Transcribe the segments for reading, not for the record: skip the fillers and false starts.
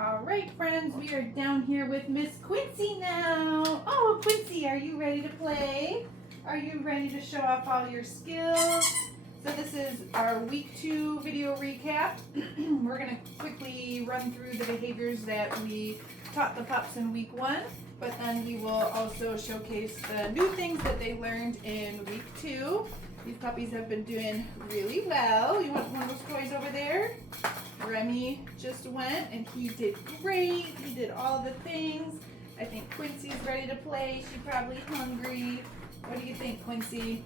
All right, friends, we are down here with Miss Quincy now. Oh, Quincy, are you ready to play? Are you ready to show off all your skills? So this is our week 2 video recap. We're going to quickly run through the behaviors that we taught the pups in week 1, but then we will also showcase the new things that they learned in week 2. These puppies have been doing really well. You want one of those toys over there? Remy just went and he did great. He did all the things. I think Quincy's ready to play. She's probably hungry. What do you think, Quincy?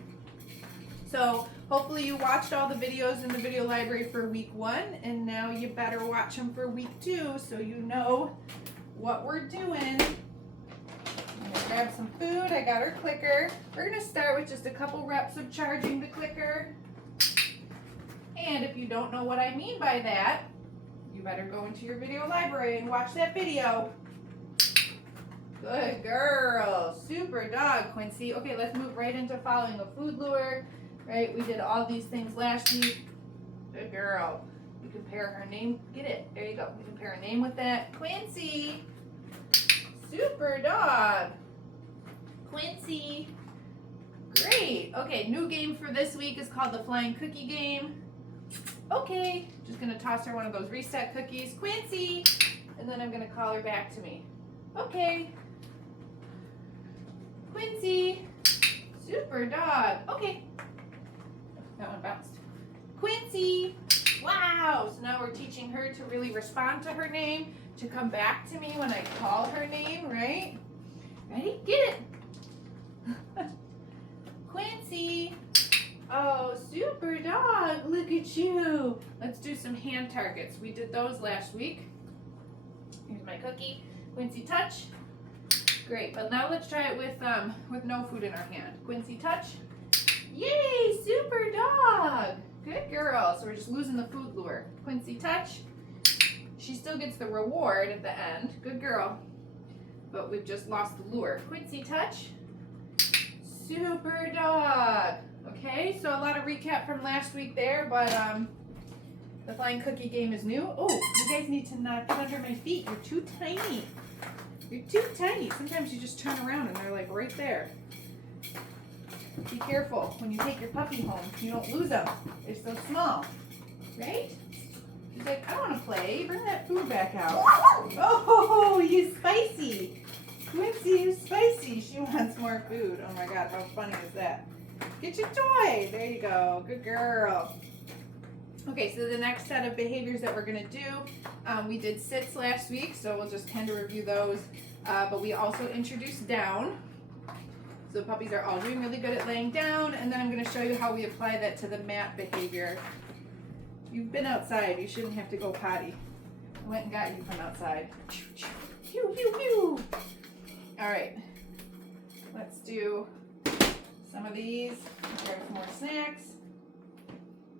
So hopefully you watched all the videos in the video library for week 1, and now you better watch them for week 2 so you know what we're doing. I'm gonna grab some food. I got her clicker. We're gonna start with just a couple reps of charging the clicker. And if you don't know what I mean by that, you better go into your video library and watch that video. Good girl. Super dog, Quincy. Okay, let's move right into following a food lure. Right, we did all these things last week. Good girl. You compare her name. Get it. There you go. You compare her name with that. Quincy. Super dog. Quincy. Great. Okay, new game for this week is called the Flying Cookie Game. Okay, just gonna toss her one of those reset cookies. Quincy! And then I'm gonna call her back to me. Okay. Quincy! Super dog. Okay. That one bounced. Quincy! Wow! So now we're teaching her to really respond to her name, to come back to me when I call her name, right? Ready? Get it! Quincy! Oh, super dog, look at you. Let's do some hand targets. We did those last week. Here's my cookie. Quincy, touch. Great, but now let's try it with no food in our hand. Quincy, touch. Yay, super dog. Good girl. So we're just losing the food lure. Quincy, touch. She still gets the reward at the end. Good girl. But we've just lost the lure. Quincy, touch. Super dog. Okay, so a lot of recap from last week there, but the Flying Cookie Game is new. Oh, you guys need to not get under my feet. You're too tiny. You're too tiny. Sometimes you just turn around and they're like right there. Be careful when you take your puppy home. You don't lose them. They're so small, right? She's like, I want to play. Bring that food back out. Oh, you spicy. Quincy, you spicy. She wants more food. Oh my God, how funny is that? Get your toy. There you go. Good girl. Okay, so the next set of behaviors that we're going to do, we did sits last week, so we'll just kind of review those. But we also introduced down. So puppies are all doing really good at laying down, and then I'm going to show you how we apply that to the mat behavior. You've been outside. You shouldn't have to go potty. I went and got you from outside. Pew, pew, pew. All right. Let's do some of these. Grab some more snacks.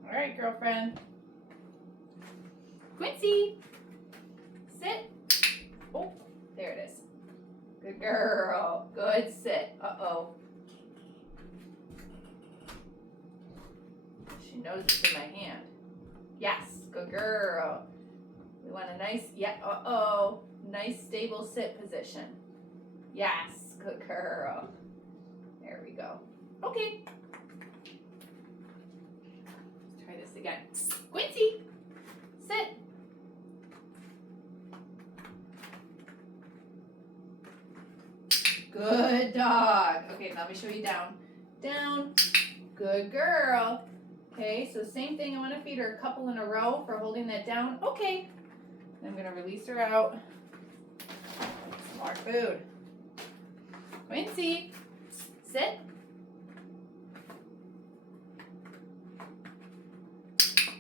All right, girlfriend. Quincy, sit. Oh, there it is. Good girl. Good sit. Uh-oh. She knows it's in my hand. Yes, good girl. We want a nice, yeah, uh-oh. Nice, stable sit position. Yes, good girl. There we go. Okay. Let's try this again. Quincy, sit. Good dog. Okay, now let me show you down. Down. Good girl. Okay, so same thing. I want to feed her a couple in a row for holding that down. Okay. I'm going to release her out. Some more food. Quincy, sit.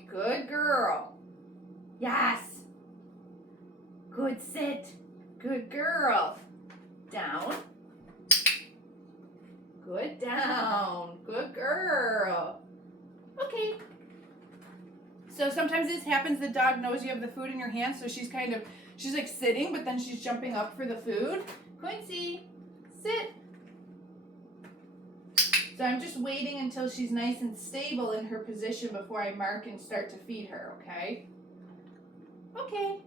Good girl. Yes. Good sit. Good girl. Down. Good down. Good girl. Okay. So sometimes this happens, the dog knows you have the food in your hand, so she's like sitting, but then she's jumping up for the food. Quincy, sit. So I'm just waiting until she's nice and stable in her position before I mark and start to feed her, okay? Okay.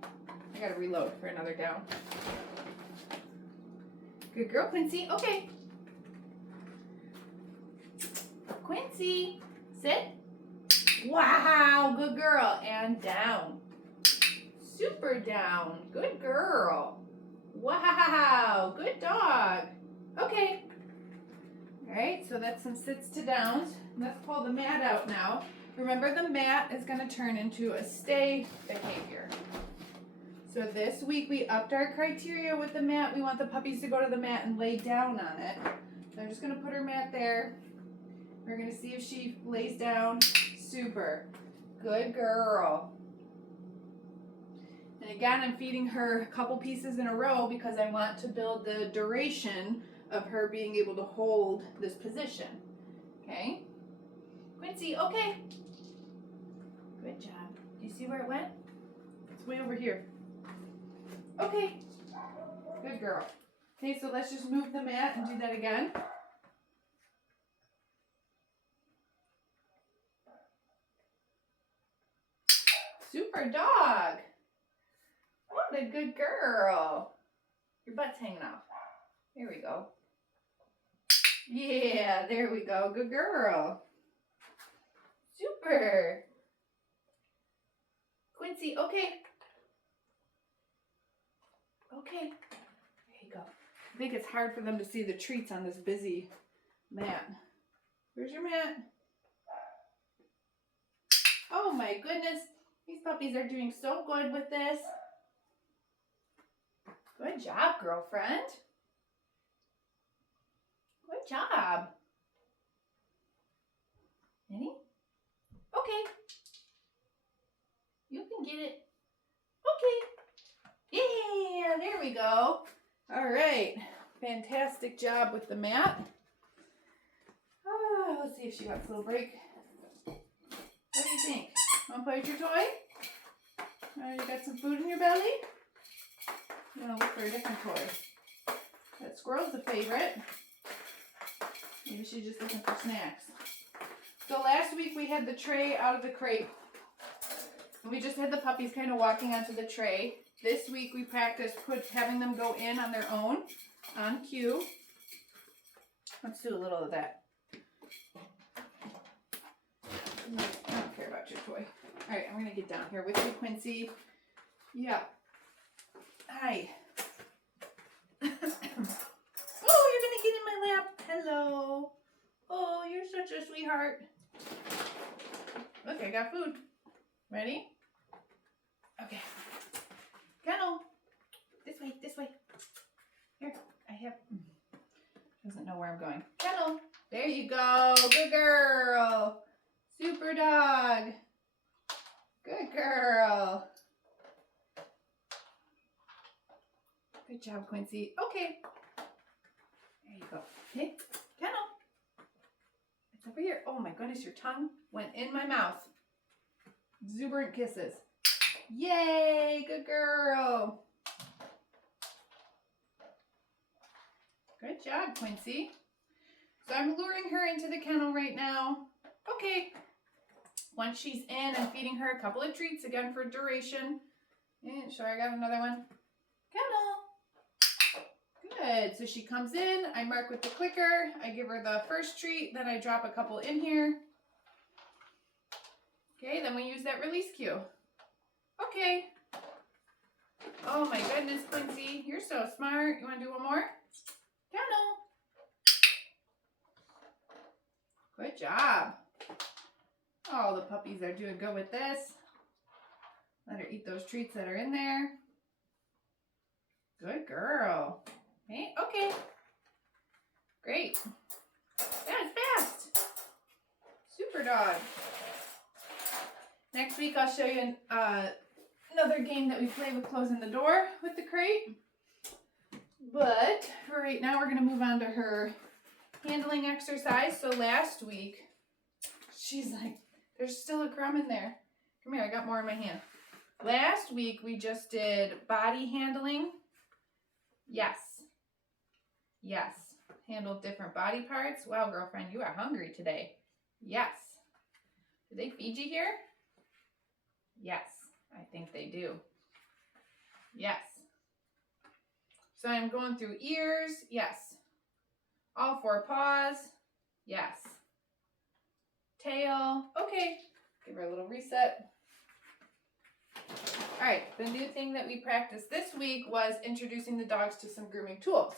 I gotta reload for another down. Good girl, Quincy. Okay. Quincy, sit. Wow, good girl. And down. Super down. Good girl. Wow, good dog. Okay. All right, so that's some sits to downs. Let's pull the mat out now. Remember, the mat is going to turn into a stay behavior. So this week we upped our criteria with the mat. We want the puppies to go to the mat and lay down on it. So I'm just going to put her mat there. We're going to see if she lays down. Super. Good girl. And again, I'm feeding her a couple pieces in a row because I want to build the duration of her being able to hold this position. Okay? Quincy, okay. Good job. Do you see where it went? It's way over here. Okay. Good girl. Okay, so let's just move the mat and do that again. Super dog. What a good girl. Your butt's hanging off. There we go. Yeah, there we go. Good girl. Super. Quincy, okay. Okay. There you go. I think it's hard for them to see the treats on this busy mat. Where's your mat? Oh my goodness. These puppies are doing so good with this. Good job, girlfriend. Good job. Ready? Okay. You can get it. Okay. Yeah, there we go. All right. Fantastic job with the mat. Oh, let's see if she wants a little break. What do you think? Want to play with your toy? You got some food in your belly? You want to look for a different toy. That squirrel's a favorite. Maybe she's just looking for snacks. So last week we had the tray out of the crate. And we just had the puppies kind of walking onto the tray. This week we practiced having them go in on their own, on cue. Let's do a little of that. I don't care about your toy. All right, I'm going to get down here with you, Quincy. Yeah. Hi. Oh, you're going to get in my lap. Hello. Oh, you're such a sweetheart. Look, I got food. Ready? Okay. Kennel. This way, this way. Here, I have... Doesn't know where I'm going. Kennel. There you go. Good girl. Super dog. Good girl. Good job, Quincy. Okay. There you go. Okay. Kennel. It's over here. Oh my goodness, your tongue went in my mouth. Exuberant kisses. Yay, good girl. Good job, Quincy. So I'm luring her into the kennel right now. Okay. Once she's in, I'm feeding her a couple of treats again for duration. And sure, I got another one. Kennel. Good. So she comes in, I mark with the clicker, I give her the first treat, then I drop a couple in here. Okay, then we use that release cue. Okay. Oh my goodness, Quincy, you're so smart. You want to do one more? Kennel. Good job. Oh, the puppies are doing good with this. Let her eat those treats that are in there. Good girl. Hey, okay. Great. That was fast. Super dog. Next week I'll show you another game that we play with closing the door with the crate. But for right now we're going to move on to her handling exercise. So last week, she's like, there's still a crumb in there. Come here, I got more in my hand. Last week we just did body handling. Yes. Yes. Handled different body parts. Wow, girlfriend, you are hungry today. Yes. Do they feed you here? Yes, I think they do. Yes. So I'm going through ears. Yes. All four paws. Yes. Tail. Okay. Give her a little reset. All right. The new thing that we practiced this week was introducing the dogs to some grooming tools.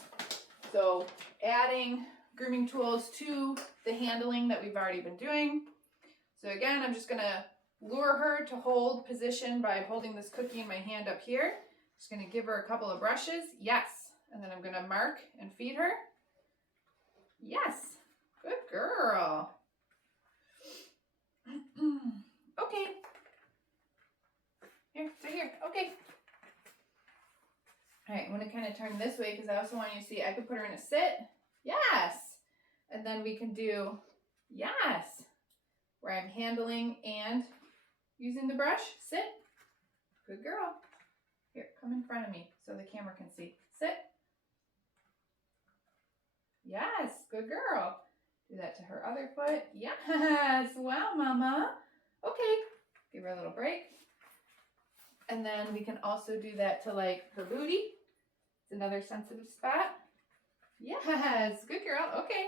So adding grooming tools to the handling that we've already been doing. So again, I'm just going to lure her to hold position by holding this cookie in my hand up here. Just going to give her a couple of brushes. Yes. And then I'm going to mark and feed her. Yes. Good girl. Okay. Here, sit here. Okay. All right, I'm going to kind of turn this way because I also want you to see I could put her in a sit. Yes. And then we can do yes, where I'm handling and using the brush. Sit. Good girl. Here, come in front of me so the camera can see. Sit. Yes, good girl. Do that to her other foot. Yes, wow, mama. Okay, give her a little break. And then we can also do that to like her booty. It's another sensitive spot. Yes, good girl. Okay.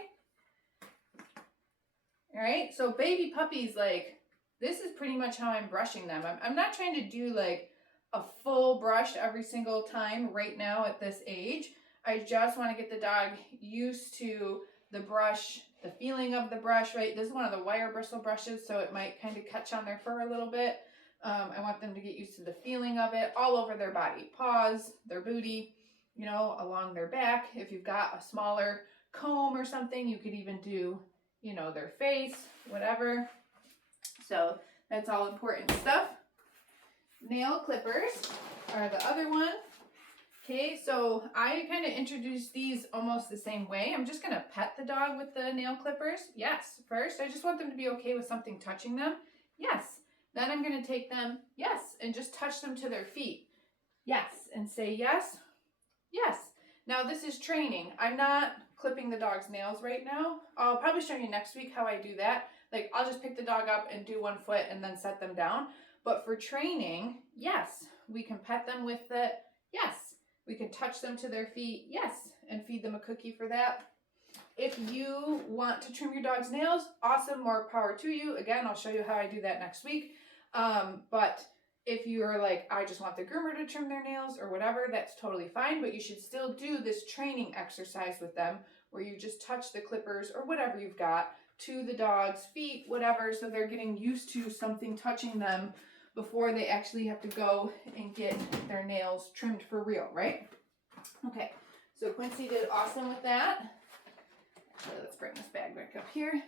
All right, so baby puppies, like, this is pretty much how I'm brushing them. I'm not trying to do like a full brush every single time right now at this age. I just want to get the dog used to the brush, the feeling of the brush, right? This is one of the wire bristle brushes, so it might kind of catch on their fur a little bit. I want them to get used to the feeling of it all over their body, paws, their booty, you know, along their back. If you've got a smaller comb or something, you could even do, you know, their face, whatever. So that's all important stuff. Nail clippers are the other one. Okay, so I kind of introduced these almost the same way. I'm just going to pet the dog with the nail clippers. Yes, first, I just want them to be okay with something touching them. Yes. Then I'm going to take them, yes, and just touch them to their feet. Yes, and say yes, yes. Now this is training. I'm not clipping the dog's nails right now. I'll probably show you next week how I do that. Like, I'll just pick the dog up and do one foot and then set them down. But for training, yes, we can pet them with it. Yes, we can touch them to their feet. Yes, and feed them a cookie for that. If you want to trim your dog's nails, awesome, more power to you. Again, I'll show you how I do that next week. But if you're like, I just want the groomer to trim their nails or whatever, that's totally fine. But you should still do this training exercise with them where you just touch the clippers or whatever you've got to the dog's feet, whatever, so they're getting used to something touching them before they actually have to go and get their nails trimmed for real, right? Okay, so Quincy did awesome with that. Actually, let's bring this bag back up here.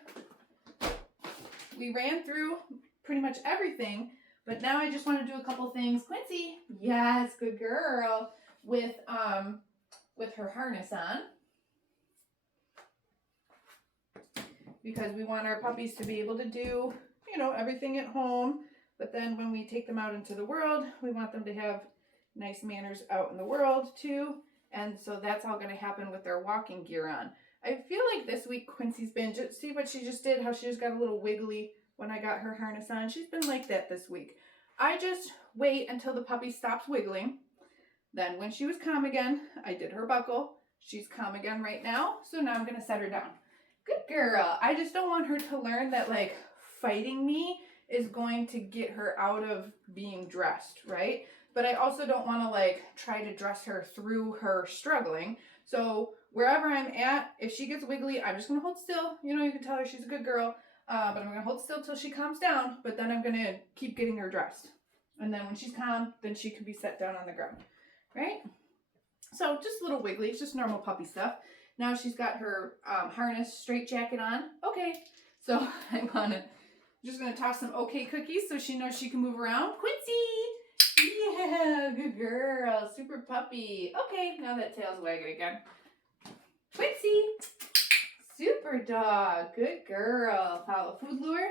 We ran through pretty much everything, but now I just want to do a couple things. Quincy, yes, good girl, with her harness on, because we want our puppies to be able to do, you know, everything at home, but then when we take them out into the world, we want them to have nice manners out in the world too, and so that's all going to happen with their walking gear on. I feel like this week Quincy's been, just see what she just did, how she just got a little wiggly when I got her harness on. She's been like that this week. I just wait until the puppy stops wiggling. Then when she was calm again, I did her buckle. She's calm again right now, so now I'm going to set her down. Good girl. I just don't want her to learn that, like, fighting me is going to get her out of being dressed, right? But I also don't want to, like, try to dress her through her struggling. So wherever I'm at, if she gets wiggly, I'm just going to hold still. You know, you can tell her she's a good girl. But I'm going to hold still till she calms down. But then I'm going to keep getting her dressed. And then when she's calm, then she can be set down on the ground. Right? So just a little wiggly. It's just normal puppy stuff. Now she's got her harness straight jacket on. Okay. So I'm just going to toss some okay cookies so she knows she can move around. Quincy! Yeah, good girl. Super puppy. Okay, now that tail's wagging again. Quincy! Super dog. Good girl. Follow food lure.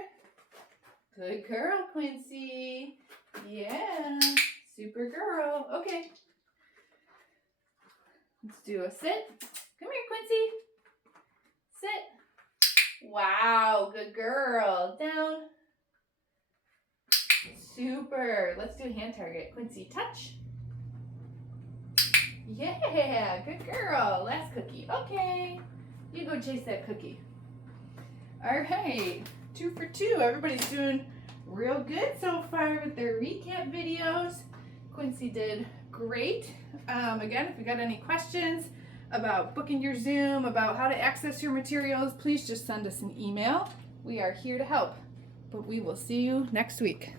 Good girl, Quincy. Yeah. Super girl. Okay. Let's do a sit. Come here, Quincy. Sit. Wow. Good girl. Down. Super. Let's do hand target. Quincy, touch. Yeah, good girl. Last cookie. Okay. You go chase that cookie. All right. 2 for 2. Everybody's doing real good so far with their recap videos. Quincy did great. Again, if you got any questions about booking your Zoom, about how to access your materials, please just send us an email. We are here to help. But we will see you next week.